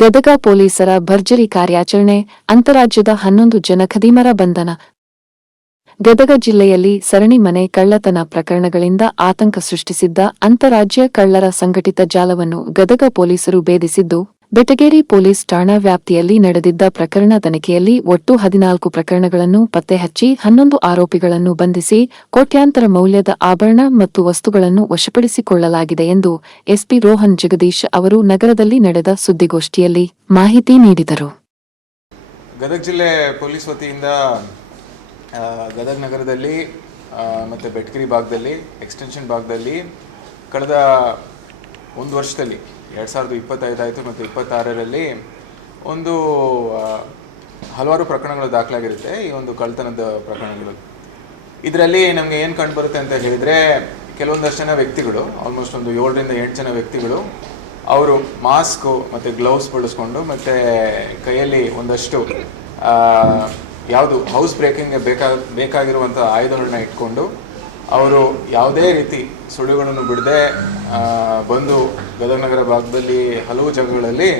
ಗದಗ ಪೊಲೀಸರ ಭರ್ಜರಿ ಕಾರ್ಯಾಚರಣೆ, ಅಂತಾರಾಜ್ಯದ 11 ಜನ ಖದೀಮರ ಬಂಧನ. ಗದಗ ಜಿಲ್ಲೆಯಲ್ಲಿ ಸರಣಿ ಮನೆ ಕಳ್ಳತನ ಪ್ರಕರಣಗಳಿಂದ ಆತಂಕ ಸೃಷ್ಟಿಸಿದ್ದ ಅಂತಾರಾಜ್ಯ ಕಳ್ಳರ ಸಂಘಟಿತ ಜಾಲವನ್ನು ಗದಗ ಪೊಲೀಸರು ಭೇದಿಸಿದ್ದು, ಬೆಟಗೇರಿ ಪೊಲೀಸ್ ಠಾಣಾ ವ್ಯಾಪ್ತಿಯಲ್ಲಿ ನಡೆದಿದ್ದ ಪ್ರಕರಣ ತನಿಖೆಯಲ್ಲಿ ಒಟ್ಟು 14 ಪ್ರಕರಣಗಳನ್ನು ಪತ್ತೆ ಹಚ್ಚಿ 11 ಆರೋಪಿಗಳನ್ನು ಬಂಧಿಸಿ ಕೋಟ್ಯಾಂತರ ಮೌಲ್ಯದ ಆಭರಣ ಮತ್ತು ವಸ್ತುಗಳನ್ನು ವಶಪಡಿಸಿಕೊಳ್ಳಲಾಗಿದೆ ಎಂದು ಎಸ್ಪಿ ರೋಹನ್ ಜಗದೀಶ್ ಅವರು ನಗರದಲ್ಲಿ ನಡೆದ ಸುದ್ದಿಗೋಷ್ಠಿಯಲ್ಲಿ ಮಾಹಿತಿ ನೀಡಿದರು. ಗದಗ ಜಿಲ್ಲೆ ಪೊಲೀಸ್ ವತಿಯಿಂದ ಗದಗ ನಗರದಲ್ಲಿ ಮತ್ತು ಬೆಟಗೇರಿ ಭಾಗದಲ್ಲಿ ಎಕ್ಸ್ಟೆನ್ಷನ್ ಭಾಗದಲ್ಲಿ ಕಳೆದ ಒಂದು ವರ್ಷದಲ್ಲಿ 2025 ಆಯಿತು ಮತ್ತು 26ರಲ್ಲಿ ಒಂದು ಹಲವಾರು ಪ್ರಕರಣಗಳು ದಾಖಲಾಗಿರುತ್ತೆ. ಈ ಒಂದು ಕಳ್ಳತನದ ಪ್ರಕರಣಗಳು ಇದರಲ್ಲಿ ನಮಗೆ ಏನು ಕಂಡುಬರುತ್ತೆ ಅಂತ ಹೇಳಿದರೆ, ಕೆಲವೊಂದಷ್ಟು ಜನ ವ್ಯಕ್ತಿಗಳು, ಆಲ್ಮೋಸ್ಟ್ ಒಂದು 7 ರಿಂದ 8 ಜನ ವ್ಯಕ್ತಿಗಳು, ಅವರು ಮಾಸ್ಕು ಮತ್ತು ಗ್ಲೌಸ್ ಬಳಸ್ಕೊಂಡು ಮತ್ತು ಕೈಯಲ್ಲಿ ಒಂದಷ್ಟು ಯಾವುದು ಹೌಸ್ ಬ್ರೇಕಿಂಗ್ಗೆ ಬೇಕಾಗಿರುವಂಥ ಆಯುಧಗಳನ್ನ ಇಟ್ಕೊಂಡು ಅವರು ಯಾವುದೇ ರೀತಿ ಸುಳಿವುಗಳನ್ನು ಬಿಡದೆ ಬಂದು ಗದಗ ನಗರ ಭಾಗದಲ್ಲಿ ಹಲವು ಜಾಗಗಳಲ್ಲಿ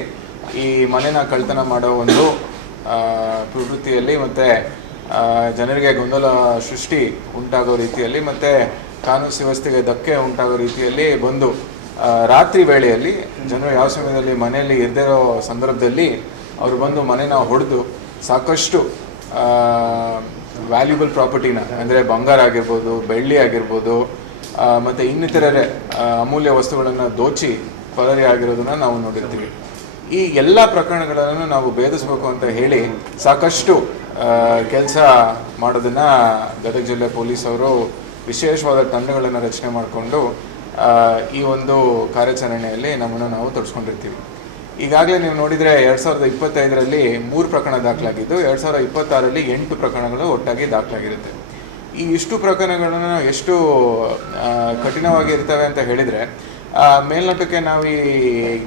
ಈ ಮನೆನ ಕಳ್ಳತನ ಮಾಡೋ ಒಂದು ಪ್ರವೃತ್ತಿಯಲ್ಲಿ ಮತ್ತು ಜನರಿಗೆ ಗೊಂದಲ ಸೃಷ್ಟಿ ಉಂಟಾಗೋ ರೀತಿಯಲ್ಲಿ ಮತ್ತು ಕಾನೂನು ಸುವ್ಯವಸ್ಥೆಗೆ ಧಕ್ಕೆ ಉಂಟಾಗೋ ರೀತಿಯಲ್ಲಿ ಬಂದು ರಾತ್ರಿ ವೇಳೆಯಲ್ಲಿ ಜನರು ಯಾವ ಸಮಯದಲ್ಲಿ ಮನೆಯಲ್ಲಿ ಇರದಿರೋ ಸಂದರ್ಭದಲ್ಲಿ ಅವರು ಬಂದು ಮನೆನ ಹೊಡೆದು ಸಾಕಷ್ಟು ವ್ಯಾಲ್ಯೂಬಲ್ ಪ್ರಾಪರ್ಟಿನ, ಅಂದರೆ ಬಂಗಾರ ಆಗಿರ್ಬೋದು, ಬೆಳ್ಳಿ ಆಗಿರ್ಬೋದು, ಮತ್ತು ಇನ್ನಿತರರೆ ಅಮೂಲ್ಯ ವಸ್ತುಗಳನ್ನು ದೋಚಿ ಪರಾರಿ ಆಗಿರೋದನ್ನು ನಾವು ನೋಡಿರ್ತೀವಿ. ಈ ಎಲ್ಲ ಪ್ರಕರಣಗಳನ್ನು ನಾವು ಭೇದಿಸಬೇಕು ಅಂತ ಹೇಳಿ ಸಾಕಷ್ಟು ಕೆಲಸ ಮಾಡೋದನ್ನು ಗದಗ ಜಿಲ್ಲೆ ಪೊಲೀಸವರು ವಿಶೇಷವಾದ ತಂಡಗಳನ್ನು ರಚನೆ ಮಾಡಿಕೊಂಡು ಈ ಒಂದು ಕಾರ್ಯಾಚರಣೆಯಲ್ಲಿ ನಮ್ಮನ್ನು ನಾವು ತೊಡಸ್ಕೊಂಡಿರ್ತೀವಿ. ಈಗಾಗಲೇ ನೀವು ನೋಡಿದರೆ 2025ರಲ್ಲಿ 3 ಪ್ರಕರಣ ದಾಖಲಾಗಿದ್ದು, 2026ರಲ್ಲಿ 8 ಪ್ರಕರಣಗಳು ಒಟ್ಟಾಗಿ ದಾಖಲಾಗಿರುತ್ತೆ. ಈ ಇಷ್ಟು ಪ್ರಕರಣಗಳನ್ನು ಎಷ್ಟು ಕಠಿಣವಾಗಿರ್ತವೆ ಅಂತ ಹೇಳಿದರೆ, ಮೇಲ್ನೋಟಕ್ಕೆ ನಾವು ಈ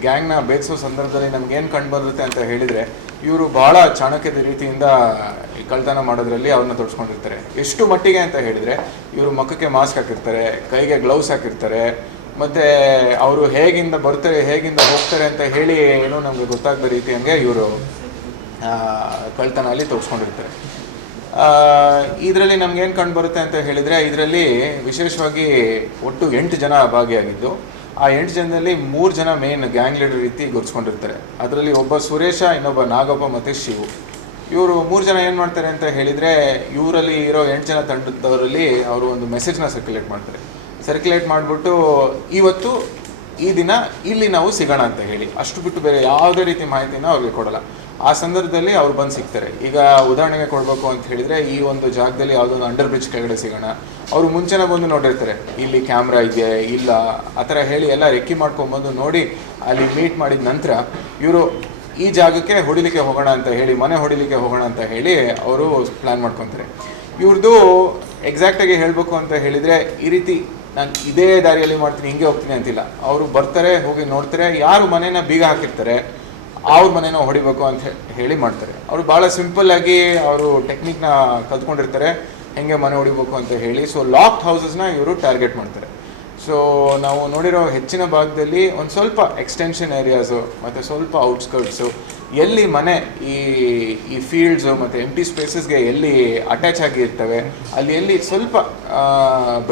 ಗ್ಯಾಂಗ್ನ ಭೇದಿಸೋ ಸಂದರ್ಭದಲ್ಲಿ ನಮಗೇನು ಕಂಡು ಬರುತ್ತೆ ಅಂತ ಹೇಳಿದರೆ, ಇವರು ಭಾಳ ಚಾಣಕ್ಯದ ರೀತಿಯಿಂದ ಕಳ್ಳತನ ಮಾಡೋದ್ರಲ್ಲಿ ಅವ್ರನ್ನ ತೊಡಸ್ಕೊಂಡಿರ್ತಾರೆ. ಎಷ್ಟು ಮಟ್ಟಿಗೆ ಅಂತ ಹೇಳಿದರೆ, ಇವರು ಮುಖಕ್ಕೆ ಮಾಸ್ಕ್ ಹಾಕಿರ್ತಾರೆ, ಕೈಗೆ ಗ್ಲೌಸ್ ಹಾಕಿರ್ತಾರೆ, ಮತ್ತು ಅವರು ಹೇಗಿಂದ ಬರ್ತಾರೆ ಹೇಗಿಂದ ಹೋಗ್ತಾರೆ ಅಂತ ಹೇಳಿ ಏನೋ ನಮಗೆ ಗೊತ್ತಾಗದ ರೀತಿ ಹಂಗೆ ಇವರು ಕಳ್ಳತನ ಅಲ್ಲಿ ತೊಡಸ್ಕೊಂಡಿರ್ತಾರೆ. ಇದರಲ್ಲಿ ನಮಗೇನು ಕಂಡು ಬರುತ್ತೆ ಅಂತ ಹೇಳಿದರೆ, ಇದರಲ್ಲಿ ವಿಶೇಷವಾಗಿ ಒಟ್ಟು 8 ಜನ ಭಾಗಿಯಾಗಿದ್ದು, ಆ 8 ಜನದಲ್ಲಿ 3 ಜನ ಮೇನ್ ಗ್ಯಾಂಗ್ ಲೀಡರ್ ರೀತಿ ಗುರುತಿಸ್ಕೊಂಡಿರ್ತಾರೆ. ಅದರಲ್ಲಿ ಒಬ್ಬ ಸುರೇಶ, ಇನ್ನೊಬ್ಬ ನಾಗಪ್ಪ ಮತ್ತು ಶಿವು. ಇವರು 3 ಜನ ಏನು ಮಾಡ್ತಾರೆ ಅಂತ ಹೇಳಿದರೆ, ಇವರಲ್ಲಿ ಇರೋ 8 ಜನ ತಂಡದವರಲ್ಲಿ ಅವರು ಒಂದು ಮೆಸೇಜ್ನ ಸರ್ಕ್ಯುಲೇಟ್ ಮಾಡಿಬಿಟ್ಟು ಇವತ್ತು ಈ ದಿನ ಇಲ್ಲಿ ನಾವು ಸಿಗೋಣ ಅಂತ ಹೇಳಿ, ಅಷ್ಟು ಬಿಟ್ಟು ಬೇರೆ ಯಾವುದೇ ರೀತಿ ಮಾಹಿತಿನ ಅವ್ರಿಗೆ ಕೊಡಲ್ಲ. ಆ ಸಂದರ್ಭದಲ್ಲಿ ಅವ್ರು ಬಂದು ಸಿಗ್ತಾರೆ. ಈಗ ಉದಾಹರಣೆಗೆ ಕೊಡಬೇಕು ಅಂತ ಹೇಳಿದರೆ, ಈ ಒಂದು ಜಾಗದಲ್ಲಿ ಯಾವುದೋ ಒಂದು ಅಂಡರ್ ಬ್ರಿಡ್ಜ್ ಕೆಳಗಡೆ ಸಿಗೋಣ, ಅವರು ಮುಂಚೆನೇ ಬಂದು ನೋಡಿರ್ತಾರೆ ಇಲ್ಲಿ ಕ್ಯಾಮ್ರಾ ಇದೆಯಾ ಇಲ್ಲ ಆ ಥರ ಹೇಳಿ ಎಲ್ಲ ರೆಕ್ಕಿ ಮಾಡ್ಕೊಂಡ್ಬಂದು ನೋಡಿ ಅಲ್ಲಿ ಮೀಟ್ ಮಾಡಿದ ನಂತರ ಇವರು ಈ ಜಾಗಕ್ಕೆ ಹೊಡಿಲಿಕ್ಕೆ ಹೋಗೋಣ ಅಂತ ಹೇಳಿ, ಮನೆ ಹೊಡಿಲಿಕ್ಕೆ ಹೋಗೋಣ ಅಂತ ಹೇಳಿ ಅವರು ಪ್ಲ್ಯಾನ್ ಮಾಡ್ಕೊತಾರೆ. ಇವ್ರದ್ದು ಎಕ್ಸಾಕ್ಟಾಗಿ ಹೇಳಬೇಕು ಅಂತ ಹೇಳಿದರೆ, ಈ ರೀತಿ ನಾನು ಇದೇ ದಾರಿಯಲ್ಲಿ ಮಾಡ್ತೀನಿ, ಹಿಂಗೆ ಹೋಗ್ತೀನಿ ಅಂತಿಲ್ಲ. ಅವರು ಬರ್ತಾರೆ, ಹೋಗಿ ನೋಡ್ತಾರೆ, ಯಾರು ಮನೇನ ಬೀಗ ಹಾಕಿರ್ತಾರೆ ಅವ್ರ ಮನೇನ ಹೊಡಿಬೇಕು ಅಂತ ಹೇಳಿ ಮಾಡ್ತಾರೆ. ಅವರು ಭಾಳ ಸಿಂಪಲ್ಲಾಗಿ ಅವರು ಟೆಕ್ನಿಕ್ನ ಕಲ್ತ್ಕೊಂಡಿರ್ತಾರೆ, ಹೆಂಗೆ ಮನೆ ಹೊಡಿಬೇಕು ಅಂತ ಹೇಳಿ. ಸೊ ಲಾಕ್ಡ್ ಹೌಸಸ್ನ ಇವರು ಟಾರ್ಗೆಟ್ ಮಾಡ್ತಾರೆ. ಸೊ ನಾವು ನೋಡಿರೋ ಹೆಚ್ಚಿನ ಭಾಗದಲ್ಲಿ ಒಂದು ಸ್ವಲ್ಪ ಎಕ್ಸ್ಟೆನ್ಷನ್ ಏರಿಯಾಸು ಮತ್ತು ಸ್ವಲ್ಪ ಔಟ್ಸ್ಕರ್ಟ್ಸು, ಎಲ್ಲಿ ಮನೆ ಈ ಫೀಲ್ಡ್ಸು ಮತ್ತು ಎಂಟಿ ಸ್ಪೇಸಸ್ಗೆ ಎಲ್ಲಿ ಅಟ್ಯಾಚ್ ಆಗಿರ್ತವೆ, ಅಲ್ಲಿ ಎಲ್ಲಿ ಸ್ವಲ್ಪ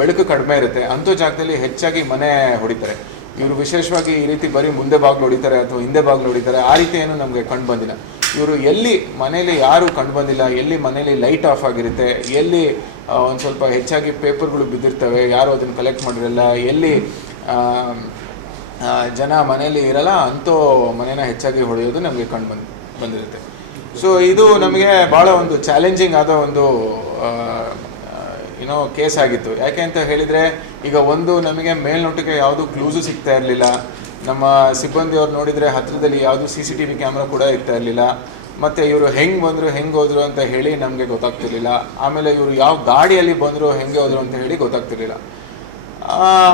ಬೆಳಕು ಕಡಿಮೆ ಇರುತ್ತೆ, ಅಂಥ ಜಾಗದಲ್ಲಿ ಹೆಚ್ಚಾಗಿ ಮನೆ ಹೊಡಿತಾರೆ. ಇವರು ವಿಶೇಷವಾಗಿ ಈ ರೀತಿ ಬರೀ ಮುಂದೆ ಬಾಗಿಲು ಹೊಡಿತಾರೆ ಅಥವಾ ಹಿಂದೆ ಬಾಗಿಲು ಹೊಡಿತಾರೆ, ಆ ರೀತಿ ಏನು ನಮಗೆ ಕಂಡು ಬಂದಿಲ್ಲ. ಇವರು ಎಲ್ಲಿ ಮನೇಲಿ ಯಾರು ಕಂಡು ಬಂದಿಲ್ಲ, ಎಲ್ಲಿ ಮನೇಲಿ ಲೈಟ್ ಆಫ್ ಆಗಿರುತ್ತೆ, ಎಲ್ಲಿ ಒಂದು ಸ್ವಲ್ಪ ಹೆಚ್ಚಾಗಿ ಪೇಪರ್ಗಳು ಬಿದ್ದಿರ್ತವೆ, ಯಾರು ಅದನ್ನು ಕಲೆಕ್ಟ್ ಮಾಡಿರಲ್ಲ, ಎಲ್ಲಿ ಜನ ಮನೆಯಲ್ಲಿ ಇರಲ್ಲ ಅಂಥೋ ಮನೇನ ಹೆಚ್ಚಾಗಿ ಹೊಡೆಯೋದು ನಮಗೆ ಬಂದಿರುತ್ತೆ. ಸೊ ಇದು ನಮಗೆ ಭಾಳ ಒಂದು ಚಾಲೆಂಜಿಂಗ್ ಆದ ಒಂದು ಕೇಸ್ ಆಗಿತ್ತು. ಯಾಕೆ ಅಂತ ಹೇಳಿದರೆ, ಈಗ ಒಂದು ನಮಗೆ ಮೇಲ್ನೋಟಕ್ಕೆ ಯಾವುದು ಕ್ಲೂಸು ಸಿಗ್ತಾ ಇರಲಿಲ್ಲ. ನಮ್ಮ ಸಿಬ್ಬಂದಿಯವ್ರು ನೋಡಿದರೆ ಹತ್ತಿರದಲ್ಲಿ ಯಾವುದು CCTV ಕ್ಯಾಮ್ರಾ ಕೂಡ ಇರ್ತಾ ಇರಲಿಲ್ಲ. ಮತ್ತು ಇವರು ಹೆಂಗೆ ಬಂದರು ಹೆಂಗೆ ಹೋದರು ಅಂತ ಹೇಳಿ ನಮಗೆ ಗೊತ್ತಾಗ್ತಿರ್ಲಿಲ್ಲ. ಆಮೇಲೆ ಇವರು ಯಾವ ಗಾಡಿಯಲ್ಲಿ ಬಂದರು ಹೆಂಗೆ ಹೋದರು ಅಂತ ಹೇಳಿ ಗೊತ್ತಾಗ್ತಿರ್ಲಿಲ್ಲ.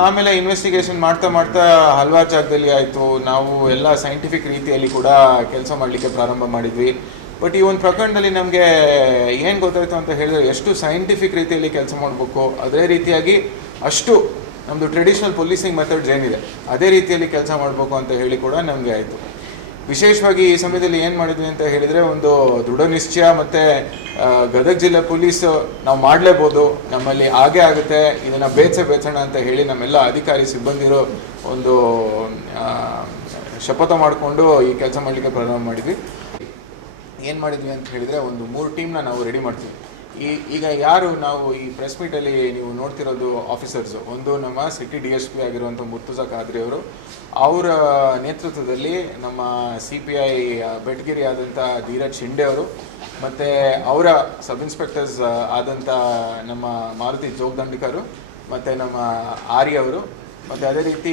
ಆಮೇಲೆ ಇನ್ವೆಸ್ಟಿಗೇಷನ್ ಮಾಡ್ತಾ ಹಲವಾರು ಜಾಗದಲ್ಲಿ ಆಯಿತು. ನಾವು ಎಲ್ಲ ಸೈಂಟಿಫಿಕ್ ರೀತಿಯಲ್ಲಿ ಕೂಡ ಕೆಲಸ ಮಾಡಲಿಕ್ಕೆ ಪ್ರಾರಂಭ ಮಾಡಿದ್ವಿ. ಬಟ್ ಈ ಒಂದು ಪ್ರಕರಣದಲ್ಲಿ ನಮಗೆ ಏನು ಗೊತ್ತಾಯಿತು ಅಂತ ಹೇಳಿದ್ರೆ, ಎಷ್ಟು ಸೈಂಟಿಫಿಕ್ ರೀತಿಯಲ್ಲಿ ಕೆಲಸ ಮಾಡಬೇಕು, ಅದೇ ರೀತಿಯಾಗಿ ಅಷ್ಟು ನಮ್ಮದು ಟ್ರೆಡಿಷ್ನಲ್ ಪೊಲೀಸಿಂಗ್ ಮೆಥಡ್ಸ್ ಏನಿದೆ ಅದೇ ರೀತಿಯಲ್ಲಿ ಕೆಲಸ ಮಾಡಬೇಕು ಅಂತ ಹೇಳಿ ಕೂಡ ನಮಗೆ ಆಯಿತು. ವಿಶೇಷವಾಗಿ ಈ ಸಮಯದಲ್ಲಿ ಏನು ಮಾಡಿದ್ವಿ ಅಂತ ಹೇಳಿದರೆ, ಒಂದು ದೃಢ ನಿಶ್ಚಯ ಮತ್ತು ಗದಗ ಜಿಲ್ಲೆ ಪೊಲೀಸ್ ನಾವು ಮಾಡಲೇಬೋದು, ನಮ್ಮಲ್ಲಿ ಆಗೇ ಆಗುತ್ತೆ, ಇದನ್ನು ಬೇಚೋಣ ಅಂತ ಹೇಳಿ ನಮ್ಮೆಲ್ಲ ಅಧಿಕಾರಿ ಸಿಬ್ಬಂದಿರು ಒಂದು ಶಪಥ ಮಾಡಿಕೊಂಡು ಈ ಕೆಲಸ ಮಾಡಲಿಕ್ಕೆ ಪ್ರಾರಂಭ ಮಾಡಿದ್ವಿ. ಏನು ಮಾಡಿದ್ವಿ ಅಂತ ಹೇಳಿದರೆ, ಒಂದು 3 ಟೀಮ್ನ ನಾವು ರೆಡಿ ಮಾಡ್ತೀವಿ. ಈಗ ಯಾರು ನಾವು ಈ ಪ್ರೆಸ್ ಮೀಟಲ್ಲಿ ನೀವು ನೋಡ್ತಿರೋದು ಆಫೀಸರ್ಸು, ಒಂದು ನಮ್ಮ ಸಿಟಿ DSP ಆಗಿರುವಂಥ ಮುರ್ತುಜಾ ಖಾದ್ರಿ ಅವರು, ಅವರ ನೇತೃತ್ವದಲ್ಲಿ ನಮ್ಮ CPI ಬೆಟಗಿರಿ ಆದಂಥ ಧೀರಜ್ ಶಿಂಡೆ ಅವರು, ಮತ್ತು ಅವರ ಸಬ್ ಇನ್ಸ್ಪೆಕ್ಟರ್ಸ್ ಆದಂಥ ನಮ್ಮ ಮಾರುತಿ ಜೋಗದಂಡಿಕರು, ಮತ್ತು ನಮ್ಮ ಆರ್ಯ ಅವರು, ಮತ್ತು ಅದೇ ರೀತಿ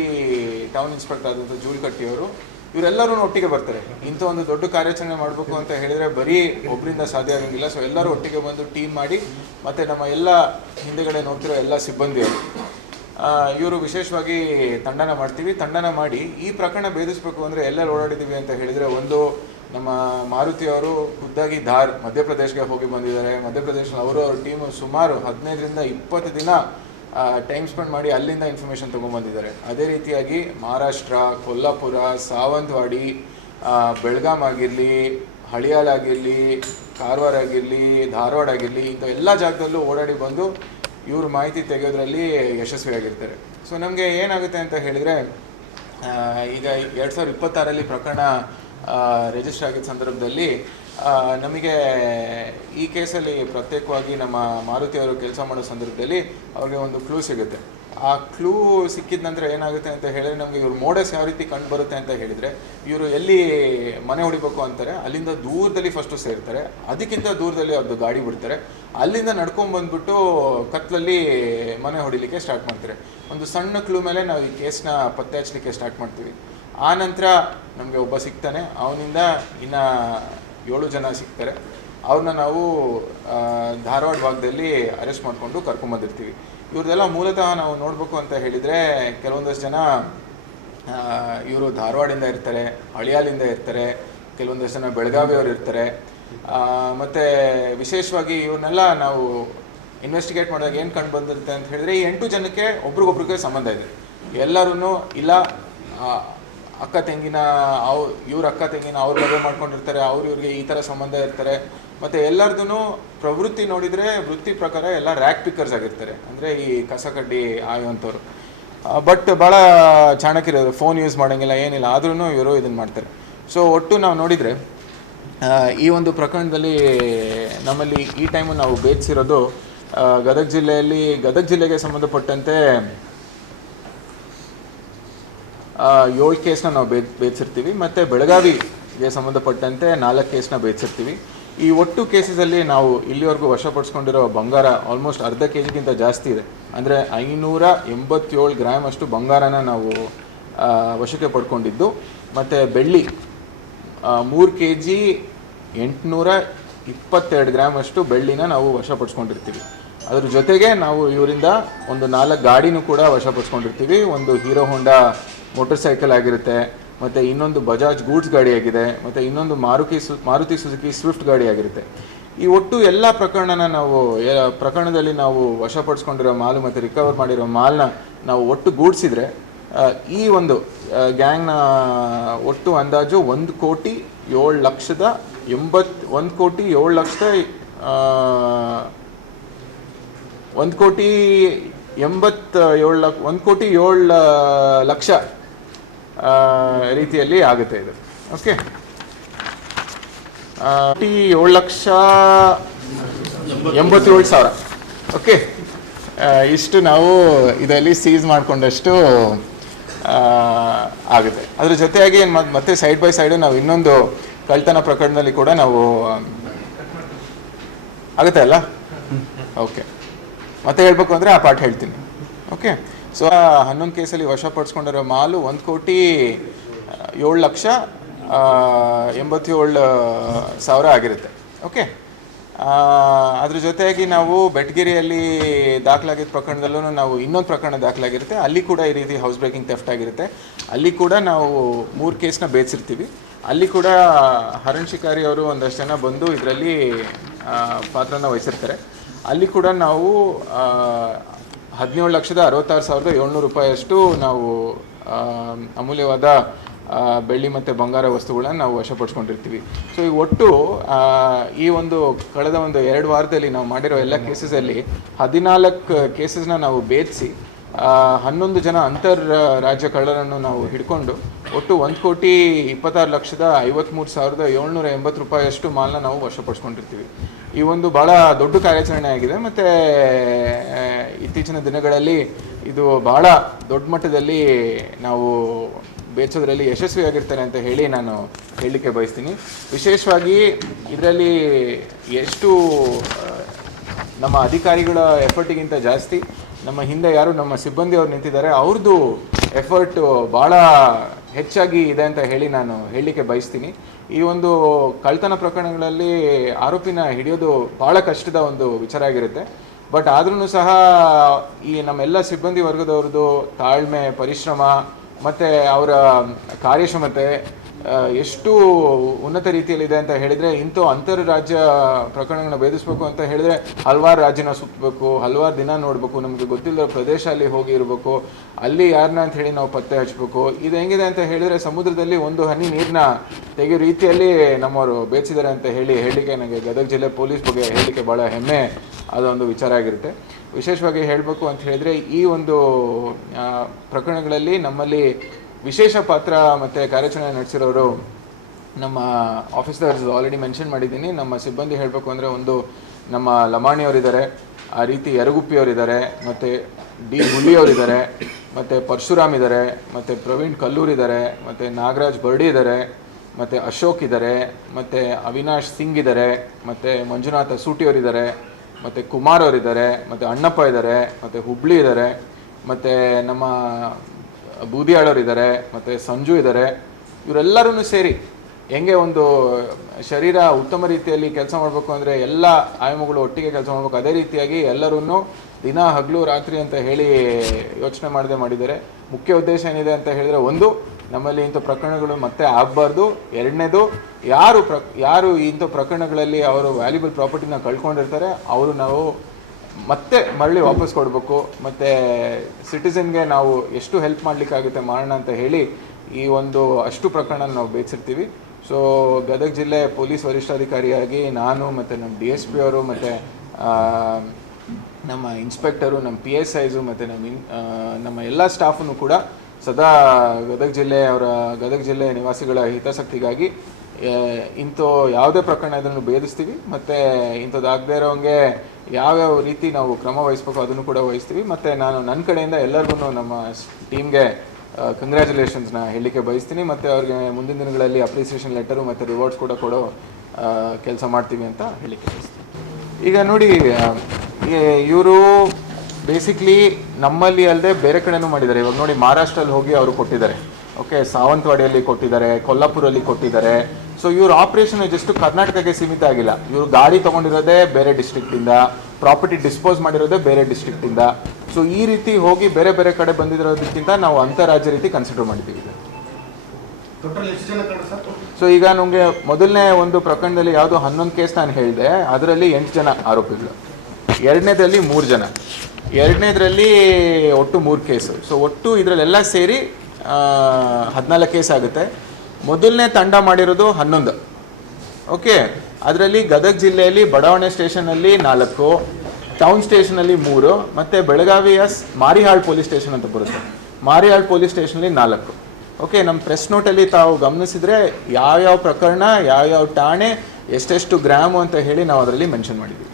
ಟೌನ್ ಇನ್ಸ್ಪೆಕ್ಟರ್ ಆದಂಥ ಜೂಲ್ಕಟ್ಟಿ ಅವರು, ಇವರೆಲ್ಲರೂ ಒಟ್ಟಿಗೆ ಬರ್ತಾರೆ. ಇಂಥ ಒಂದು ದೊಡ್ಡ ಕಾರ್ಯಾಚರಣೆ ಮಾಡಬೇಕು ಅಂತ ಹೇಳಿದರೆ ಬರೀ ಒಬ್ಬರಿಂದ ಸಾಧ್ಯ ಆಗೋಂಗಿಲ್ಲ. ಸೊ ಎಲ್ಲರೂ ಒಟ್ಟಿಗೆ ಬಂದು ಟೀಮ್ ಮಾಡಿ, ಮತ್ತು ನಮ್ಮ ಎಲ್ಲ ಹಿಂದೆಗಡೆ ನೋಡ್ತಿರೋ ಎಲ್ಲ ಸಿಬ್ಬಂದಿಯವರು, ಇವರು ವಿಶೇಷವಾಗಿ ತಂಡನ ಮಾಡ್ತೀವಿ. ತಂಡನ ಮಾಡಿ ಈ ಪ್ರಕರಣ ಭೇದಿಸಬೇಕು ಅಂದರೆ ಎಲ್ಲೆಲ್ಲಿ ಓಡಾಡಿದ್ದೀವಿ ಅಂತ ಹೇಳಿದರೆ, ಒಂದು ನಮ್ಮ ಮಾರುತಿಯವರು ಖುದ್ದಾಗಿ ಮಧ್ಯಪ್ರದೇಶಗೆ ಹೋಗಿ ಬಂದಿದ್ದಾರೆ. ಮಧ್ಯಪ್ರದೇಶದಲ್ಲಿ ಅವ್ರ ಟೀಮು ಸುಮಾರು 15ರಿಂದ 20 ದಿನ ಟೈಮ್ ಸ್ಪೆಂಡ್ ಮಾಡಿ ಅಲ್ಲಿಂದ ಇನ್ಫಾರ್ಮೇಷನ್ ತೊಗೊಂಬಂದಿದ್ದಾರೆ. ಅದೇ ರೀತಿಯಾಗಿ ಮಹಾರಾಷ್ಟ್ರ, ಕೊಲ್ಲಾಪುರ, ಸಾವಂತವಾಡಿ, ಬೆಳಗಾಂ ಆಗಿರಲಿ, ಹಳಿಯಾಲ್ ಆಗಿರಲಿ, ಕಾರವಾರ ಆಗಿರಲಿ, ಧಾರವಾಡ ಆಗಿರಲಿ, ಇಂಥ ಎಲ್ಲ ಜಾಗದಲ್ಲೂ ಓಡಾಡಿ ಬಂದು ಇವರು ಮಾಹಿತಿ ತೆಗೆಯೋದ್ರಲ್ಲಿ ಯಶಸ್ವಿಯಾಗಿರ್ತಾರೆ. ಸೊ ನಮಗೆ ಏನಾಗುತ್ತೆ ಅಂತ ಹೇಳಿದರೆ, ಈಗ 2026 ಪ್ರಕರಣ ರಿಜಿಸ್ಟರ್ ಆಗಿದ್ದ ಸಂದರ್ಭದಲ್ಲಿ ನಮಗೆ ಈ ಕೇಸಲ್ಲಿ ಪ್ರತ್ಯೇಕವಾಗಿ ನಮ್ಮ ಮಾರುತಿಯವರು ಕೆಲಸ ಮಾಡೋ ಸಂದರ್ಭದಲ್ಲಿ ಅವ್ರಿಗೆ ಒಂದು ಕ್ಲೂ ಸಿಗುತ್ತೆ. ಆ ಕ್ಲೂ ಸಿಕ್ಕಿದ ನಂತರ ಏನಾಗುತ್ತೆ ಅಂತ ಹೇಳಿದ್ರೆ, ನಮಗೆ ಇವ್ರ ಮೋಡಸ್ ಯಾವ ರೀತಿ ಕಂಡು ಬರುತ್ತೆ ಅಂತ ಹೇಳಿದರೆ, ಇವರು ಎಲ್ಲಿ ಮನೆ ಹೊಡಿಬೇಕು ಅಂತಾರೆ ಅಲ್ಲಿಂದ ದೂರದಲ್ಲಿ ಫಸ್ಟು ಸೇರ್ತಾರೆ, ಅದಕ್ಕಿಂತ ದೂರದಲ್ಲಿ ಅವ್ರದ್ದು ಗಾಡಿ ಬಿಡ್ತಾರೆ, ಅಲ್ಲಿಂದ ನಡ್ಕೊಂಡ್ಬಂದ್ಬಿಟ್ಟು ಕತ್ಲಲ್ಲಿ ಮನೆ ಹೊಡಿಲಿಕ್ಕೆ ಸ್ಟಾರ್ಟ್ ಮಾಡ್ತಾರೆ. ಒಂದು ಸಣ್ಣ ಕ್ಲೂ ಮೇಲೆ ನಾವು ಈ ಕೇಸ್ನ ಪತ್ತೆ ಹಚ್ಚಲಿಕ್ಕೆ ಸ್ಟಾರ್ಟ್ ಮಾಡ್ತೀವಿ. ಆ ನಂತರ ನಮಗೆ ಒಬ್ಬ ಸಿಗ್ತಾನೆ, ಅವನಿಂದ ಇನ್ನು 7 ಜನ ಸಿಗ್ತಾರೆ. ಅವ್ರನ್ನ ನಾವು ಧಾರವಾಡ ಭಾಗದಲ್ಲಿ ಅರೆಸ್ಟ್ ಮಾಡಿಕೊಂಡು ಕರ್ಕೊಂಬಂದಿರ್ತೀವಿ. ಇವ್ರದ್ದೆಲ್ಲ ಮೂಲತಃ ನಾವು ನೋಡಬೇಕು ಅಂತ ಹೇಳಿದರೆ, ಕೆಲವೊಂದಷ್ಟು ಜನ ಇವರು ಧಾರವಾಡಿಂದ ಇರ್ತಾರೆ, ಹಳಿಯಾಲಿಂದ ಇರ್ತಾರೆ, ಕೆಲವೊಂದಷ್ಟು ಜನ ಬೆಳಗಾವಿಯವರು ಇರ್ತಾರೆ. ಮತ್ತು ವಿಶೇಷವಾಗಿ ಇವ್ರನ್ನೆಲ್ಲ ನಾವು ಇನ್ವೆಸ್ಟಿಗೇಟ್ ಮಾಡಿದಾಗ ಏನು ಕಂಡು ಬಂದಿರುತ್ತೆ ಅಂತ ಹೇಳಿದರೆ, ಈ 8 ಜನಕ್ಕೆ ಒಬ್ರಿಗೊಬ್ರಿಗೆ ಸಂಬಂಧ ಇದೆ. ಎಲ್ಲರೂ ಇಲ್ಲ ಅಕ್ಕ ತಂಗಿನ ಇವ್ರ ಅಕ್ಕ ತಂಗಿನ ಅವ್ರು ಮದುವೆ ಮಾಡ್ಕೊಂಡಿರ್ತಾರೆ, ಇವ್ರಿಗೆ ಈ ಥರ ಸಂಬಂಧ ಇರ್ತಾರೆ. ಮತ್ತು ಎಲ್ಲರದೂ ಪ್ರವೃತ್ತಿ ನೋಡಿದರೆ ವೃತ್ತಿ ಪ್ರಕಾರ ಎಲ್ಲ ರ್ಯಾಕ್ ಪಿಕ್ಕರ್ಸ್ ಆಗಿರ್ತಾರೆ, ಅಂದರೆ ಈ ಕಸ ಕಡ್ಡಿ ಆಯುವಂಥವ್ರು. ಬಟ್ ಭಾಳ ಚಾಣಕ್ಯರು, ಫೋನ್ ಯೂಸ್ ಮಾಡೋಂಗಿಲ್ಲ, ಏನಿಲ್ಲ, ಆದ್ರೂ ಇವರು ಇದನ್ನು ಮಾಡ್ತಾರೆ. ಸೊ ಒಟ್ಟು ನಾವು ನೋಡಿದರೆ ಈ ಒಂದು ಪ್ರಕರಣದಲ್ಲಿ ನಮ್ಮಲ್ಲಿ ಈ ಟೈಮು ನಾವು ಭೇದಿಸಿರೋದು ಗದಗ ಜಿಲ್ಲೆಗೆ ಸಂಬಂಧಪಟ್ಟಂತೆ 7 ಕೇಸ್ನ ನಾವು ಭೇದಿಸಿರ್ತೀವಿ. ಮತ್ತು ಬೆಳಗಾವಿಗೆ ಸಂಬಂಧಪಟ್ಟಂತೆ 4 ಕೇಸ್ನ ಭೇದಿಸಿರ್ತೀವಿ. ಈ ಒಟ್ಟು ಕೇಸಸಲ್ಲಿ ನಾವು ಇಲ್ಲಿವರೆಗೂ ವಶಪಡಿಸ್ಕೊಂಡಿರೋ ಬಂಗಾರ ಆಲ್ಮೋಸ್ಟ್ ಅರ್ಧ KGಗಿಂತ ಜಾಸ್ತಿ ಇದೆ. ಅಂದರೆ 587 ಗ್ರಾಮ್ ಅಷ್ಟು ಬಂಗಾರನ ನಾವು ವಶಕ್ಕೆ ಪಡ್ಕೊಂಡಿದ್ದು. ಮತ್ತು ಬೆಳ್ಳಿ 3 kg 822 ಗ್ರಾಮ್ ಅಷ್ಟು ಬೆಳ್ಳಿನ ನಾವು ವಶಪಡಿಸ್ಕೊಂಡಿರ್ತೀವಿ. ಅದ್ರ ಜೊತೆಗೆ ನಾವು ಇವರಿಂದ ಒಂದು 4 ಗಾಡಿನೂ ಕೂಡ ವಶಪಡಿಸ್ಕೊಂಡಿರ್ತೀವಿ. ಒಂದು ಹೀರೋ ಹೋಂಡಾ ಮೋಟರ್ ಸೈಕಲ್ ಆಗಿರುತ್ತೆ, ಮತ್ತು ಇನ್ನೊಂದು ಬಜಾಜ್ ಗೂಡ್ಸ್ ಗಾಡಿ ಆಗಿದೆ, ಮತ್ತು ಇನ್ನೊಂದು ಮಾರುತಿ ಸುಜುಕಿ ಸ್ವಿಫ್ಟ್ ಗಾಡಿ ಆಗಿರುತ್ತೆ. ಈ ಒಟ್ಟು ಎಲ್ಲ ಪ್ರಕರಣದಲ್ಲಿ ನಾವು ವಶಪಡಿಸ್ಕೊಂಡಿರೋ ಮಾಲು ಮತ್ತು ರಿಕವರ್ ಮಾಡಿರೋ ಮಾಲ್ನ ನಾವು ಒಟ್ಟು ಗೂಡ್ಸಿದ್ರೆ ಈ ಒಂದು ಗ್ಯಾಂಗ್ನ ಒಟ್ಟು ಅಂದಾಜು 1,87,000,000 ರೀತಿಯಲ್ಲಿ ಆಗುತ್ತೆ ಇದು. ಓಕೆ, 7,87,000. ಓಕೆ, ಇಷ್ಟು ನಾವು ಇದರಲ್ಲಿ ಸೀಸ್ ಮಾಡಿಕೊಂಡಷ್ಟು ಆಗುತ್ತೆ. ಅದ್ರ ಜೊತೆಯಾಗಿ ಮತ್ತೆ ಸೈಡ್ ಬೈ ಸೈಡು ನಾವು ಇನ್ನೊಂದು ಕಳ್ತನ ಪ್ರಕರಣದಲ್ಲಿ ಕೂಡ ನಾವು ಆಗುತ್ತೆ ಅಲ್ಲ. ಓಕೆ, ಮತ್ತೆ ಹೇಳ್ಬೇಕು ಅಂದರೆ ಆ ಪಾರ್ಟ್ ಹೇಳ್ತೀನಿ. ಓಕೆ, ಸೊ 11 ಕೇಸಲ್ಲಿ ವಶಪಡಿಸ್ಕೊಂಡಿರೋ ಮಾಲು 1,87,000,000 ಆಗಿರುತ್ತೆ. ಓಕೆ, ಅದ್ರ ಜೊತೆಯಾಗಿ ನಾವು ಬೆಟಗಿರಿಯಲ್ಲಿ ದಾಖಲಾಗಿದ್ದ ಪ್ರಕರಣದಲ್ಲೂ ನಾವು ಇನ್ನೊಂದು ಪ್ರಕರಣ ದಾಖಲಾಗಿರುತ್ತೆ. ಅಲ್ಲಿ ಕೂಡ ಈ ರೀತಿ ಹೌಸ್ ಬ್ರೇಕಿಂಗ್ ಥೆಫ್ಟ್ ಆಗಿರುತ್ತೆ. ಅಲ್ಲಿ ಕೂಡ ನಾವು 3 ಕೇಸ್ನ ಭೇದಿಸಿರ್ತೀವಿ. ಅಲ್ಲಿ ಕೂಡ ಹರಣ್ ಶಿಕಾರಿ ಅವರು ಒಂದಷ್ಟು ಜನ ಬಂದು ಇದರಲ್ಲಿ ಪಾತ್ರನ ವಹಿಸಿರ್ತಾರೆ. ಅಲ್ಲಿ ಕೂಡ ನಾವು 17,66,700 ರೂಪಾಯಿಯಷ್ಟು ನಾವು ಅಮೂಲ್ಯವಾದ ಬೆಳ್ಳಿ ಮತ್ತು ಬಂಗಾರ ವಸ್ತುಗಳನ್ನ ನಾವು ವಶಪಡಿಸ್ಕೊಂಡಿರ್ತೀವಿ. ಸೊ ಈ ಒಟ್ಟು ಈ ಒಂದು ಕಳೆದ ಒಂದು 2 ವಾರದಲ್ಲಿ ನಾವು ಮಾಡಿರೋ ಎಲ್ಲ ಕೇಸಸಲ್ಲಿ 14 ಕೇಸಸ್ನ ನಾವು ಭೇದಿಸಿ 11 ಜನ ಅಂತರ್ ರಾಜ್ಯ ಕಳ್ಳರನ್ನು ನಾವು ಹಿಡ್ಕೊಂಡು ಒಟ್ಟು 1,26,53,780 ರೂಪಾಯಿಯಷ್ಟು ಮಾಲ್ನ ನಾವು ವಶಪಡಿಸ್ಕೊಂಡಿರ್ತೀವಿ. ಈ ಒಂದು ಭಾಳ ದೊಡ್ಡ ಕಾರ್ಯಾಚರಣೆ ಆಗಿದೆ ಮತ್ತು ಇತ್ತೀಚಿನ ದಿನಗಳಲ್ಲಿ ಇದು ಬಹಳ ದೊಡ್ಡ ಮಟ್ಟದಲ್ಲಿ ನಾವು ಬೇಚೋದ್ರಲ್ಲಿ ಯಶಸ್ವಿಯಾಗಿರ್ತಾರೆ ಅಂತ ಹೇಳಿ ನಾನು ಹೇಳಲಿಕ್ಕೆ ಬಯಸ್ತೀನಿ. ವಿಶೇಷವಾಗಿ ಇದರಲ್ಲಿ ಎಷ್ಟು ನಮ್ಮ ಅಧಿಕಾರಿಗಳ ಎಫರ್ಟಿಗಿಂತ ಜಾಸ್ತಿ ನಮ್ಮ ಹಿಂದೆ ಯಾರು ನಮ್ಮ ಸಿಬ್ಬಂದಿಯವರು ನಿಂತಿದ್ದಾರೆ ಅವ್ರದ್ದು ಎಫರ್ಟು ಭಾಳ ಹೆಚ್ಚಾಗಿ ಇದೆ ಅಂತ ಹೇಳಿ ನಾನು ಹೇಳಲಿಕ್ಕೆ ಬಯಸ್ತೀನಿ. ಈ ಒಂದು ಕಳ್ತನ ಪ್ರಕರಣಗಳಲ್ಲಿ ಆರೋಪಿನ ಹಿಡಿಯೋದು ಭಾಳ ಕಷ್ಟದ ಒಂದು ವಿಚಾರ ಆಗಿರುತ್ತೆ. ಬಟ್ ಆದ್ರೂ ಸಹ ಈ ನಮ್ಮೆಲ್ಲ ಸಿಬ್ಬಂದಿ ವರ್ಗದವ್ರದ್ದು ತಾಳ್ಮೆ, ಪರಿಶ್ರಮ ಮತ್ತು ಅವರ ಕಾರ್ಯಕ್ಷಮತೆ ಎಷ್ಟು ಉನ್ನತ ರೀತಿಯಲ್ಲಿದೆ ಅಂತ ಹೇಳಿದರೆ, ಇಂಥ ಅಂತರ್ರಾಜ್ಯ ಪ್ರಕರಣಗಳನ್ನ ಭೇದಿಸಬೇಕು ಅಂತ ಹೇಳಿದ್ರೆ ಹಲವಾರು ರಾಜ್ಯನ ಸುತ್ತಬೇಕು, ಹಲವಾರು ದಿನ ನೋಡಬೇಕು, ನಮಗೆ ಗೊತ್ತಿಲ್ಲದ ಪ್ರದೇಶ ಅಲ್ಲಿ ಹೋಗಿ ಇರಬೇಕು, ಅಲ್ಲಿ ಯಾರನ್ನ ಅಂತ ಹೇಳಿ ನಾವು ಪತ್ತೆ ಹಚ್ಚಬೇಕು. ಇದು ಹೆಂಗಿದೆ ಅಂತ ಹೇಳಿದರೆ ಸಮುದ್ರದಲ್ಲಿ ಒಂದು ಹನಿ ನೀರನ್ನ ತೆಗೆಯೋ ರೀತಿಯಲ್ಲಿ ನಮ್ಮವರು ಬೇಯಿಸಿದ್ದಾರೆ ಅಂತ ಹೇಳಲಿಕ್ಕೆ ನನಗೆ ಗದಗ ಜಿಲ್ಲೆ ಪೊಲೀಸ್ ಬಗ್ಗೆ ಹೇಳಲಿಕ್ಕೆ ಭಾಳ ಹೆಮ್ಮೆ ಆದ ಒಂದು ವಿಚಾರ ಆಗಿರುತ್ತೆ. ವಿಶೇಷವಾಗಿ ಹೇಳಬೇಕು ಅಂತ ಹೇಳಿದರೆ ಈ ಒಂದು ಪ್ರಕರಣಗಳಲ್ಲಿ ನಮ್ಮಲ್ಲಿ ವಿಶೇಷ ಪಾತ್ರ ಮತ್ತು ಕಾರ್ಯಾಚರಣೆ ನಡೆಸಿರೋರು ನಮ್ಮ ಆಫೀಸರ್ಸ್ ಆಲ್ರೆಡಿ ಮೆನ್ಷನ್ ಮಾಡಿದ್ದೀನಿ. ನಮ್ಮ ಸಿಬ್ಬಂದಿ ಹೇಳಬೇಕು ಅಂದರೆ ಒಂದು ನಮ್ಮ ಲಮಾಣಿಯವರಿದ್ದಾರೆ, ಆ ರೀತಿ ಯರಗುಪ್ಪಿಯವರಿದ್ದಾರೆ, ಮತ್ತು ಡಿ ಹುಲಿಯವರಿದ್ದಾರೆ, ಮತ್ತು ಪರಶುರಾಮ್ ಇದ್ದಾರೆ, ಮತ್ತು ಪ್ರವೀಣ್ ಕಲ್ಲೂರ್ ಇದ್ದಾರೆ, ಮತ್ತು ನಾಗರಾಜ್ ಬರ್ಡಿ ಇದ್ದಾರೆ, ಮತ್ತು ಅಶೋಕ್ ಇದ್ದಾರೆ, ಮತ್ತು ಅವಿನಾಶ್ ಸಿಂಗ್ ಇದ್ದಾರೆ, ಮತ್ತು ಮಂಜುನಾಥ್ ಅಸೂಟಿಯವರಿದ್ದಾರೆ, ಮತ್ತು ಕುಮಾರ್ ಅವರಿದ್ದಾರೆ, ಮತ್ತು ಅಣ್ಣಪ್ಪ ಇದ್ದಾರೆ, ಮತ್ತು ಹುಬ್ಳಿ ಇದ್ದಾರೆ, ಮತ್ತು ನಮ್ಮ ಬೂದಿಯಾಳವರಿದ್ದಾರೆ, ಮತ್ತು ಸಂಜು ಇದ್ದಾರೆ. ಇವರೆಲ್ಲರೂ ಸೇರಿ ಹೆಂಗೆ ಒಂದು ಶರೀರ ಉತ್ತಮ ರೀತಿಯಲ್ಲಿ ಕೆಲಸ ಮಾಡಬೇಕು ಅಂದರೆ ಎಲ್ಲ ಆಯಾಮಗಳು ಒಟ್ಟಿಗೆ ಕೆಲಸ ಮಾಡಬೇಕು, ಅದೇ ರೀತಿಯಾಗಿ ಎಲ್ಲರೂ ದಿನ ಹಗಲು ರಾತ್ರಿ ಅಂತ ಹೇಳಿ ಯೋಚನೆ ಮಾಡದೆ ಮಾಡಿದ್ದಾರೆ. ಮುಖ್ಯ ಉದ್ದೇಶ ಏನಿದೆ ಅಂತ ಹೇಳಿದರೆ, ಒಂದು, ನಮ್ಮಲ್ಲಿ ಇಂಥ ಪ್ರಕರಣಗಳು ಮತ್ತೆ ಆಗಬಾರ್ದು. ಎರಡನೇದು, ಯಾರು ಇಂಥ ಪ್ರಕರಣಗಳಲ್ಲಿ ಅವರು ವ್ಯಾಲ್ಯೂಬಲ್ ಪ್ರಾಪರ್ಟಿನ ಕಳ್ಕೊಂಡಿರ್ತಾರೆ ಅವರು ನಾವು ಮತ್ತೆ ಮರಳಿ ವಾಪಸ್ ಕೊಡಬೇಕು, ಮತ್ತು ಸಿಟಿಸನ್ಗೆ ನಾವು ಎಷ್ಟು ಹೆಲ್ಪ್ ಮಾಡಲಿಕ್ಕಾಗುತ್ತೆ ಮಾಡೋಣ ಅಂತ ಹೇಳಿ ಈ ಒಂದು ಅಷ್ಟು ಪ್ರಕರಣ ನಾವು ಬೇಯಿಸಿರ್ತೀವಿ. ಸೊ ಗದಗ ಜಿಲ್ಲೆ ಪೊಲೀಸ್ ವರಿಷ್ಠಾಧಿಕಾರಿಯಾಗಿ ನಾನು ಮತ್ತು ನಮ್ಮ DSP ಅವರು ಮತ್ತು ನಮ್ಮ ಇನ್ಸ್ಪೆಕ್ಟರು, ನಮ್ಮ PSIಸು ಮತ್ತು ನಮ್ಮ ಎಲ್ಲ ಸ್ಟಾಫನ್ನು ಕೂಡ ಸದಾ ಗದಗ ಜಿಲ್ಲೆ ನಿವಾಸಿಗಳ ಹಿತಾಸಕ್ತಿಗಾಗಿ ಇಂಥ ಯಾವುದೇ ಪ್ರಕರಣ ಇದನ್ನು ಭೇದಿಸ್ತೀವಿ, ಮತ್ತು ಇಂಥದ್ದಾಗದೇ ಇರೋಂಗೆ ಯಾವ್ಯಾವ ರೀತಿ ನಾವು ಕ್ರಮ ವಹಿಸ್ಬೇಕು ಅದನ್ನು ಕೂಡ ವಹಿಸ್ತೀವಿ. ಮತ್ತು ನಾನು ನನ್ನ ಕಡೆಯಿಂದ ಎಲ್ಲರಿಗೂ ನಮ್ಮ ಟೀಮ್ಗೆ ಕಂಗ್ರ್ಯಾಚುಲೇಷನ್ಸ್ನ ಹೇಳಲಿಕ್ಕೆ ಬಯಸ್ತೀನಿ, ಮತ್ತು ಅವ್ರಿಗೆ ಮುಂದಿನ ದಿನಗಳಲ್ಲಿ ಅಪ್ರಿಸಿಯೇಷನ್ ಲೆಟರು ಮತ್ತು ರಿವಾರ್ಡ್ಸ್ ಕೂಡ ಕೊಡೋ ಕೆಲಸ ಮಾಡ್ತೀವಿ ಅಂತ ಹೇಳಲಿಕ್ಕೆ ಬಯಸ್ತೀನಿ. ಈಗ ನೋಡಿ, ಇವರು ಬೇಸಿಕ್ಲಿ ನಮ್ಮಲ್ಲಿ ಅಲ್ಲದೆ ಬೇರೆ ಕಡೆನೂ ಮಾಡಿದ್ದಾರೆ. ಇವಾಗ ನೋಡಿ, ಮಹಾರಾಷ್ಟ್ರಲ್ಲಿ ಹೋಗಿ ಅವರು ಕೊಟ್ಟಿದ್ದಾರೆ, ಓಕೆ, ಸಾವಂತವಾಡಿಯಲ್ಲಿ ಕೊಟ್ಟಿದ್ದಾರೆ, ಕೊಲ್ಲಾಪುರಲ್ಲಿ ಕೊಟ್ಟಿದ್ದಾರೆ. ಸೊ ಇವ್ರ ಆಪರೇಷನ್ ಜಸ್ಟ್ ಕರ್ನಾಟಕಕ್ಕೆ ಸೀಮಿತ ಆಗಿಲ್ಲ. ಇವರು ಗಾಡಿ ತೊಗೊಂಡಿರೋದೇ ಬೇರೆ ಡಿಸ್ಟ್ರಿಕ್ಟಿಂದ, ಪ್ರಾಪರ್ಟಿ ಡಿಸ್ಪೋಸ್ ಮಾಡಿರೋದೇ ಬೇರೆ ಡಿಸ್ಟ್ರಿಕ್ಟಿಂದ. ಸೊ ಈ ರೀತಿ ಹೋಗಿ ಬೇರೆ ಬೇರೆ ಕಡೆ ಬಂದಿರೋದಕ್ಕಿಂತ ನಾವು ಅಂತಾರಾಜ್ಯ ರೀತಿ ಕನ್ಸಿಡರ್ ಮಾಡಿದ್ದೀವಿ. ಸೊ ಈಗ ನಮಗೆ ಮೊದಲನೇ ಒಂದು ಪ್ರಕರಣದಲ್ಲಿ ಯಾವುದು 11 ಕೇಸ್ ನಾನು ಹೇಳಿದೆ, ಅದರಲ್ಲಿ 8 ಜನ ಆರೋಪಿಗಳು, ಎರಡನೇದ್ರಲ್ಲಿ 3 ಜನ, ಎರಡನೇದ್ರಲ್ಲಿ ಒಟ್ಟು 3 ಕೇಸು. ಸೊ ಒಟ್ಟು ಇದರಲ್ಲೆಲ್ಲ ಸೇರಿ 14 ಕೇಸ್ ಆಗುತ್ತೆ. ಮೊದಲನೇ ತಂಡ ಮಾಡಿರೋದು 11, ಓಕೆ. ಅದರಲ್ಲಿ ಗದಗ ಜಿಲ್ಲೆಯಲ್ಲಿ ಬಡಾವಣೆ ಸ್ಟೇಷನಲ್ಲಿ 4, ಟೌನ್ ಸ್ಟೇಷನಲ್ಲಿ 3, ಮತ್ತು ಬೆಳಗಾವಿಯ ಮಾರಿಹಾಳ್ ಪೊಲೀಸ್ ಸ್ಟೇಷನ್ ಅಂತ ಬರುತ್ತೆ, ಮಾರಿಹಾಳ್ ಪೊಲೀಸ್ ಸ್ಟೇಷನಲ್ಲಿ 4, ಓಕೆ. ನಮ್ಮ ಪ್ರೆಸ್ ನೋಟಲ್ಲಿ ತಾವು ಗಮನಿಸಿದರೆ ಯಾವ್ಯಾವ ಪ್ರಕರಣ, ಯಾವ್ಯಾವ ಠಾಣೆ, ಎಷ್ಟೆಷ್ಟು ಗ್ರಾಮು ಅಂತ ಹೇಳಿ ನಾವು ಅದರಲ್ಲಿ ಮೆನ್ಷನ್ ಮಾಡಿದ್ದೀವಿ.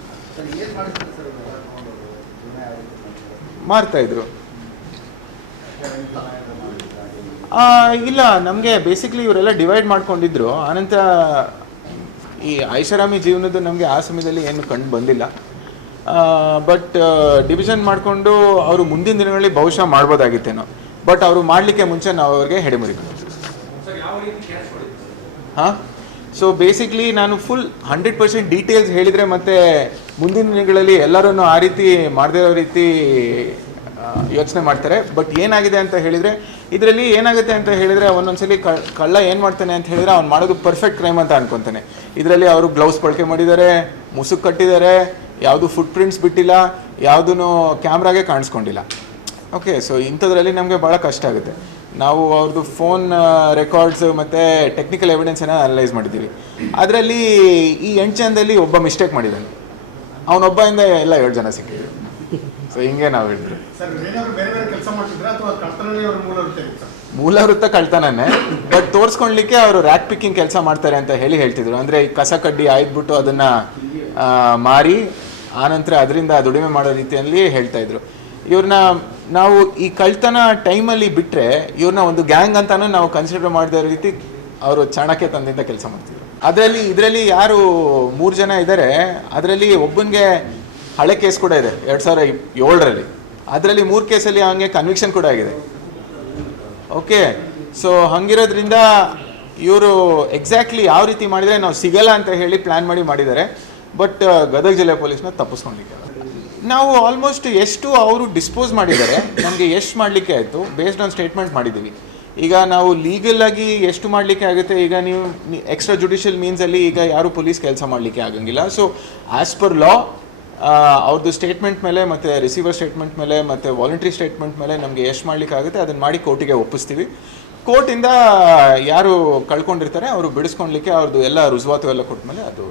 ಮಾಡ್ತಾಯಿದ್ರು ಇಲ್ಲ, ನಮಗೆ ಬೇಸಿಕ್ಲಿ ಇವರೆಲ್ಲ ಡಿವೈಡ್ ಮಾಡ್ಕೊಂಡಿದ್ರು. ಆನಂತರ ಈ ಐಷಾರಾಮಿ ಜೀವನದ್ದು ನಮಗೆ ಆ ಸಮಯದಲ್ಲಿ ಏನು ಕಂಡು ಬಂದಿಲ್ಲ. ಬಟ್ ಡಿವಿಷನ್ ಮಾಡಿಕೊಂಡು ಅವರು ಮುಂದಿನ ದಿನಗಳಲ್ಲಿ ಬಹುಶಃ ಮಾಡ್ಬೋದಾಗಿತ್ತೇನೋ. ಬಟ್ ಅವರು ಮಾಡಲಿಕ್ಕೆ ಮುಂಚೆ ನಾವು ಅವ್ರಿಗೆ ಹೆಡೆಮುರಿ. ಹಾಂ, ಸೊ ಬೇಸಿಕ್ಲಿ ನಾನು ಫುಲ್ 100% ಡೀಟೇಲ್ಸ್ ಹೇಳಿದರೆ ಮತ್ತೆ ಮುಂದಿನ ದಿನಗಳಲ್ಲಿ ಎಲ್ಲರೂ ಆ ರೀತಿ ಮಾಡದೇ ಇರೋ ರೀತಿ ಯೋಚನೆ ಮಾಡ್ತಾರೆ. ಬಟ್ ಏನಾಗಿದೆ ಅಂತ ಹೇಳಿದರೆ, ಇದರಲ್ಲಿ ಏನಾಗುತ್ತೆ ಅಂತ ಹೇಳಿದರೆ, ಒಂದೊಂದ್ಸಲಿ ಕಳ್ಳ ಏನು ಮಾಡ್ತಾನೆ ಅಂತ ಹೇಳಿದರೆ ಅವ್ನು ಮಾಡೋದು ಪರ್ಫೆಕ್ಟ್ ಕ್ರೈಮ್ ಅಂತ ಅನ್ಕೊತಾನೆ. ಇದರಲ್ಲಿ ಅವರು ಗ್ಲೌಸ್ ಬಳಕೆ ಮಾಡಿದ್ದಾರೆ, ಮುಸುಕ್ ಕಟ್ಟಿದ್ದಾರೆ, ಯಾವುದು ಫುಟ್ ಪ್ರಿಂಟ್ಸ್ ಬಿಟ್ಟಿಲ್ಲ, ಯಾವುದೂ ಕ್ಯಾಮ್ರಾಗೆ ಕಾಣಿಸ್ಕೊಂಡಿಲ್ಲ, ಓಕೆ. ಸೊ ಇಂಥದ್ರಲ್ಲಿ ನಮಗೆ ಭಾಳ ಕಷ್ಟ ಆಗುತ್ತೆ. ನಾವು ಅವ್ರದ್ದು ಫೋನ್ ರೆಕಾರ್ಡ್ಸ್ ಮತ್ತು ಟೆಕ್ನಿಕಲ್ ಎವಿಡೆನ್ಸನ್ನು ಅನಲೈಸ್ ಮಾಡಿದ್ದೀವಿ. ಅದರಲ್ಲಿ ಈ 8 ಜನದಲ್ಲಿ ಒಬ್ಬ ಮಿಸ್ಟೇಕ್ ಮಾಡಿದ್ದಾನೆ, ಅವನೊಬ್ಬಯಿಂದ ಎಲ್ಲ 7 ಜನ ಸಿಕ್ಕಿದ್ರು. ಸೊ ಹಿಂಗೆ ನಾವು ಹೇಳಿದ್ರು ಮೂಲ ವೃತ್ತ ಕಳ್ತನನೇ, ಬಟ್ ತೋರಿಸ್ಕೊಳ್ಲಿಕ್ಕೆ ಅವರು ರ್ಯಾಕ್ ಪಿಕ್ಕಿಂಗ್ ಕೆಲಸ ಮಾಡ್ತಾರೆ ಅಂತ ಹೇಳ್ತಿದ್ರು. ಅಂದರೆ ಈ ಕಸ ಕಡ್ಡಿ ಆಯ್ದುಬಿಟ್ಟು ಅದನ್ನು ಮಾರಿ ಆನಂತರ ಅದರಿಂದ ದುಡಿಮೆ ಮಾಡೋ ರೀತಿಯಲ್ಲಿ ಹೇಳ್ತಾ ಇದ್ರು. ಇವ್ರನ್ನ ನಾವು ಈ ಕಳ್ತನ ಟೈಮಲ್ಲಿ ಬಿಟ್ಟರೆ ಇವ್ರನ್ನ ಒಂದು ಗ್ಯಾಂಗ್ ಅಂತಾನು ನಾವು ಕನ್ಸಿಡರ್ ಮಾಡದೇ ಇರೋ ರೀತಿ ಅವರು ಚಾಣಕ್ಯ ತಂದಿಂದ ಕೆಲಸ ಮಾಡ್ತಿದ್ರು. ಇದರಲ್ಲಿ ಯಾರು 3 ಜನ ಇದ್ದಾರೆ, ಅದರಲ್ಲಿ ಒಬ್ಬನಿಗೆ ಹಳೆ ಕೇಸ್ ಕೂಡ ಇದೆ 2007ರಲ್ಲಿ. ಅದರಲ್ಲಿ 3 ಕೇಸಲ್ಲಿ ಅವನಿಗೆ ಕನ್ವಿಕ್ಷನ್ ಕೂಡ ಆಗಿದೆ. ಓಕೆ, ಸೊ ಹಂಗಿರೋದ್ರಿಂದ ಇವರು ಎಕ್ಸಾಕ್ಟ್ಲಿ ಯಾವ ರೀತಿ ಮಾಡಿದರೆ ನಾವು ಸಿಗಲ್ಲ ಅಂತ ಹೇಳಿ ಪ್ಲ್ಯಾನ್ ಮಾಡಿದ್ದಾರೆ. ಬಟ್ ಗದಗ ಜಿಲ್ಲೆ ಪೊಲೀಸ್ನ ತಪ್ಪಿಸ್ಕೊಳ್ಲಿಕ್ಕೆ ನಾವು ಆಲ್ಮೋಸ್ಟ್ ಎಷ್ಟು ಅವರು ಡಿಸ್ಪೋಸ್ ಮಾಡಿದ್ದಾರೆ, ನಮಗೆ ಎಷ್ಟು ಮಾಡಲಿಕ್ಕೆ ಆಯಿತು ಬೇಸ್ಡ್ ಆನ್ ಸ್ಟೇಟ್ಮೆಂಟ್ ಮಾಡಿದ್ದೀವಿ. ಈಗ ನಾವು ಲೀಗಲ್ ಆಗಿ ಎಷ್ಟು ಮಾಡಲಿಕ್ಕೆ ಆಗುತ್ತೆ, ಈಗ ನೀವು ಎಕ್ಸ್ಟ್ರಾ ಜುಡಿಷಿಯಲ್ ಮೀನ್ಸಲ್ಲಿ ಈಗ ಯಾರು ಪೊಲೀಸ್ ಕೆಲಸ ಮಾಡಲಿಕ್ಕೆ ಆಗಂಗಿಲ್ಲ. ಸೊ ಆ್ಯಸ್ ಪರ್ ಲಾ ಅವ್ರದ್ದು ಸ್ಟೇಟ್ಮೆಂಟ್ ಮೇಲೆ ಮತ್ತು ರಿಸೀವರ್ ಸ್ಟೇಟ್ಮೆಂಟ್ ಮೇಲೆ ಮತ್ತು ವಾಲಂಟ್ರಿ ಸ್ಟೇಟ್ಮೆಂಟ್ ಮೇಲೆ ನಮಗೆ ಎಷ್ಟು ಮಾಡಲಿಕ್ಕೆ ಆಗುತ್ತೆ ಅದನ್ನು ಮಾಡಿ ಕೋರ್ಟಿಗೆ ಒಪ್ಪಿಸ್ತೀವಿ. ಕೋರ್ಟಿಂದ ಯಾರು ಕಳ್ಕೊಂಡಿರ್ತಾರೆ ಅವರು ಬಿಡಿಸ್ಕೊಳ್ಲಿಕ್ಕೆ ಅವ್ರದ್ದು ಎಲ್ಲ ರುಜುವಾತು ಎಲ್ಲ ಕೊಟ್ಟ ಮೇಲೆ ಅದು